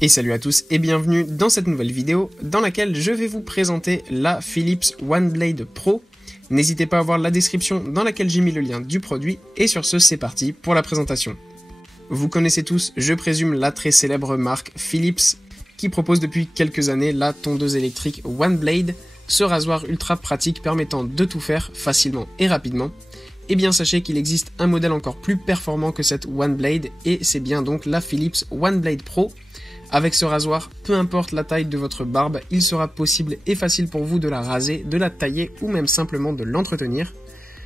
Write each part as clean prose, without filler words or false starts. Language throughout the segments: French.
Et salut à tous et bienvenue dans cette nouvelle vidéo dans laquelle je vais vous présenter la Philips OneBlade Pro. N'hésitez pas à voir la description dans laquelle j'ai mis le lien du produit et sur ce c'est parti pour la présentation. Vous connaissez tous, je présume, la très célèbre marque Philips qui propose depuis quelques années la tondeuse électrique OneBlade, ce rasoir ultra pratique permettant de tout faire facilement et rapidement. Et bien sachez qu'il existe un modèle encore plus performant que cette OneBlade et c'est bien donc la Philips OneBlade Pro. Avec ce rasoir, peu importe la taille de votre barbe, il sera possible et facile pour vous de la raser, de la tailler ou même simplement de l'entretenir.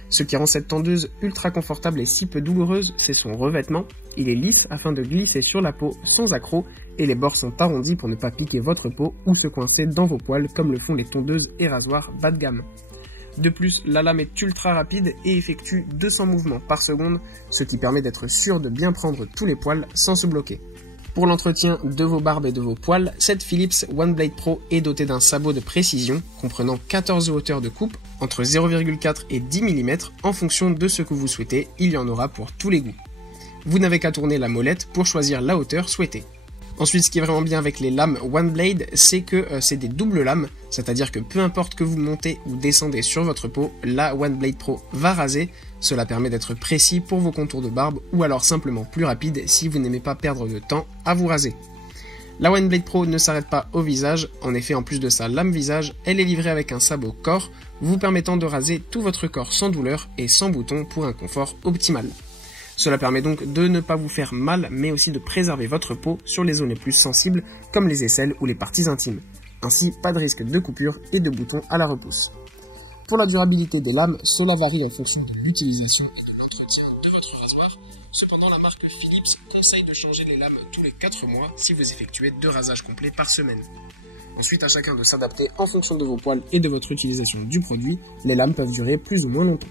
Ce qui rend cette tondeuse ultra confortable et si peu douloureuse, c'est son revêtement. Il est lisse afin de glisser sur la peau sans accroc et les bords sont arrondis pour ne pas piquer votre peau ou se coincer dans vos poils comme le font les tondeuses et rasoirs bas de gamme. De plus, la lame est ultra rapide et effectue 200 mouvements par seconde, ce qui permet d'être sûr de bien prendre tous les poils sans se bloquer. Pour l'entretien de vos barbes et de vos poils, cette Philips OneBlade Pro est dotée d'un sabot de précision comprenant 14 hauteurs de coupe entre 0,4 et 10 mm en fonction de ce que vous souhaitez, il y en aura pour tous les goûts. Vous n'avez qu'à tourner la molette pour choisir la hauteur souhaitée. Ensuite, ce qui est vraiment bien avec les lames OneBlade, c'est que c'est des doubles lames, c'est-à-dire que peu importe que vous montez ou descendez sur votre peau, la OneBlade Pro va raser. Cela permet d'être précis pour vos contours de barbe ou alors simplement plus rapide si vous n'aimez pas perdre de temps à vous raser. La OneBlade Pro ne s'arrête pas au visage, en effet en plus de sa lame visage, elle est livrée avec un sabot corps, vous permettant de raser tout votre corps sans douleur et sans boutons pour un confort optimal. Cela permet donc de ne pas vous faire mal, mais aussi de préserver votre peau sur les zones les plus sensibles, comme les aisselles ou les parties intimes. Ainsi, pas de risque de coupure et de boutons à la repousse. Pour la durabilité des lames, cela varie en fonction de l'utilisation et de l'entretien de votre rasoir. Cependant, la marque Philips conseille de changer les lames tous les 4 mois si vous effectuez 2 rasages complets par semaine. Ensuite, à chacun de s'adapter en fonction de vos poils et de votre utilisation du produit, les lames peuvent durer plus ou moins longtemps.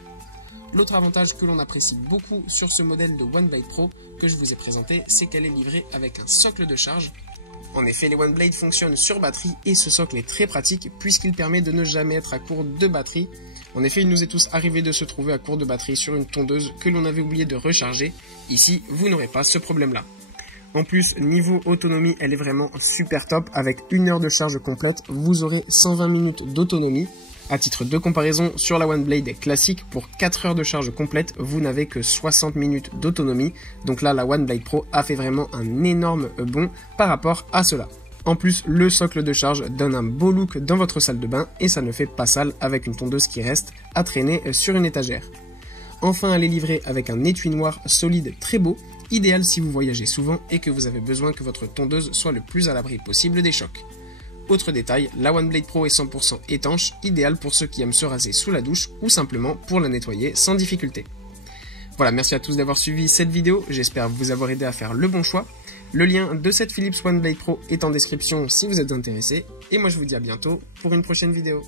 L'autre avantage que l'on apprécie beaucoup sur ce modèle de OneBlade Pro que je vous ai présenté, c'est qu'elle est livrée avec un socle de charge. En effet, les OneBlade fonctionnent sur batterie et ce socle est très pratique puisqu'il permet de ne jamais être à court de batterie. En effet, il nous est tous arrivé de se trouver à court de batterie sur une tondeuse que l'on avait oublié de recharger. Ici, vous n'aurez pas ce problème-là. En plus, niveau autonomie, elle est vraiment super top. Avec 1 heure de charge complète, vous aurez 120 minutes d'autonomie. À titre de comparaison, sur la OneBlade classique, pour 4 heures de charge complète, vous n'avez que 60 minutes d'autonomie. Donc là, la OneBlade Pro a fait vraiment un énorme bond par rapport à cela. En plus, le socle de charge donne un beau look dans votre salle de bain et ça ne fait pas sale avec une tondeuse qui reste à traîner sur une étagère. Enfin, elle est livrée avec un étui noir solide très beau, idéal si vous voyagez souvent et que vous avez besoin que votre tondeuse soit le plus à l'abri possible des chocs. Autre détail, la OneBlade Pro est 100% étanche, idéale pour ceux qui aiment se raser sous la douche ou simplement pour la nettoyer sans difficulté. Voilà, merci à tous d'avoir suivi cette vidéo, j'espère vous avoir aidé à faire le bon choix. Le lien de cette Philips OneBlade Pro est en description si vous êtes intéressé, et moi je vous dis à bientôt pour une prochaine vidéo.